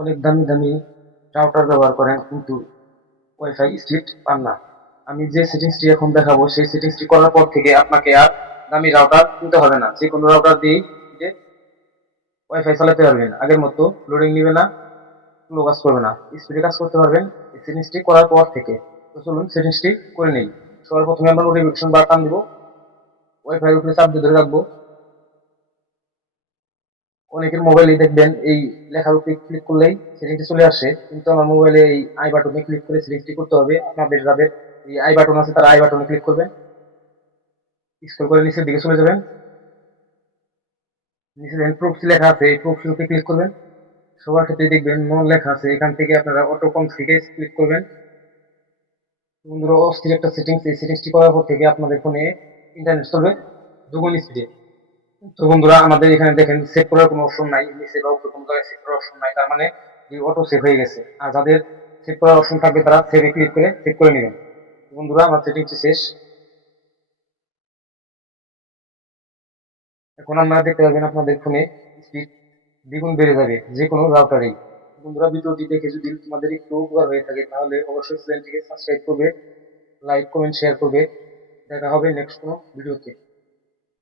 অনেক দামি দামি রাউটার ব্যবহার করেন কিন্তু ওয়াইফাই স্পিড পান না। আমি যে সেটিংসটি এখন দেখাবো সেই সেটিংসটি করার পর থেকে আপনাকে আর দামি রাউটার কিনতে হবে না, যে কোনো রাউটার দিয়েই যে ওয়াইফাই চালাতে পারবেন। আগের মতো লোডিং নিবে না, স্লো কাজ করবে না, স্পিডে কাজ করতে পারবেন এই সেটিংসটি করার পর থেকে। তো চলুন সেটিংসটি করে নেই। সবার প্রথমে আমরা নোটিফিকেশন বার টান দিব, ওয়াইফাই উপরে চাপ দিয়ে ধরে রাখবো। অনেকের মোবাইলে দেখবেন এই লেখার উপরে ক্লিক করলেই সেটিংসটি চলে আসে, কিন্তু আমার মোবাইলে এই আই বাটনে ক্লিক করে সেটিংসটি করতে হবে। আপনাদের যাদের এই আই বাটন আছে তারা আই বাটনে ক্লিক করবেন, স্ক্রল করে নিচের দিকে চলে যাবেন, নিচে দেখেন প্রক্সি লেখা আছে, এই প্রক্সির উপরে ক্লিক করবেন। সবার ক্ষেত্রে দেখবেন নন লেখা আছে, এখান থেকে আপনারা অটো কনফিগে ক্লিক করবেন। বন্ধুরা অস্থির একটা সেটিংস, এই সেটিংসটি করার পর থেকে আপনাদের ফোনে ইন্টারনেট চলবে দ্বিগুণ স্পিডে। তো বন্ধুরা আমাদের এখানে দেখেন সেভ করার কোনো অপশন নাই, নিচে বা উপরে কোনো জায়গায় সেভ করার অপশন নাই, তার মানে যে অটো সেভ হয়ে গেছে। আর যাদের সেভ করার অপশন থাকবে তারা সেভে ক্লিক করে সেভ করে নেবেন। বন্ধুরা আমার সেটিংসটি শেষ। এখন আপনারা দেখতে পাবেন আপনাদের ফোনে স্পিড দ্বিগুণ বেড়ে যাবে যে কোনো রাউটারেই। বন্ধুরা ভিডিওটি দেখে যদি তোমাদের একটু উপকার হয়ে থাকে তাহলে অবশ্যই চ্যানেলটিকে সাবস্ক্রাইব করবে, লাইক কমেন্ট শেয়ার করবে। দেখা হবে নেক্সট কোনো ভিডিওতে।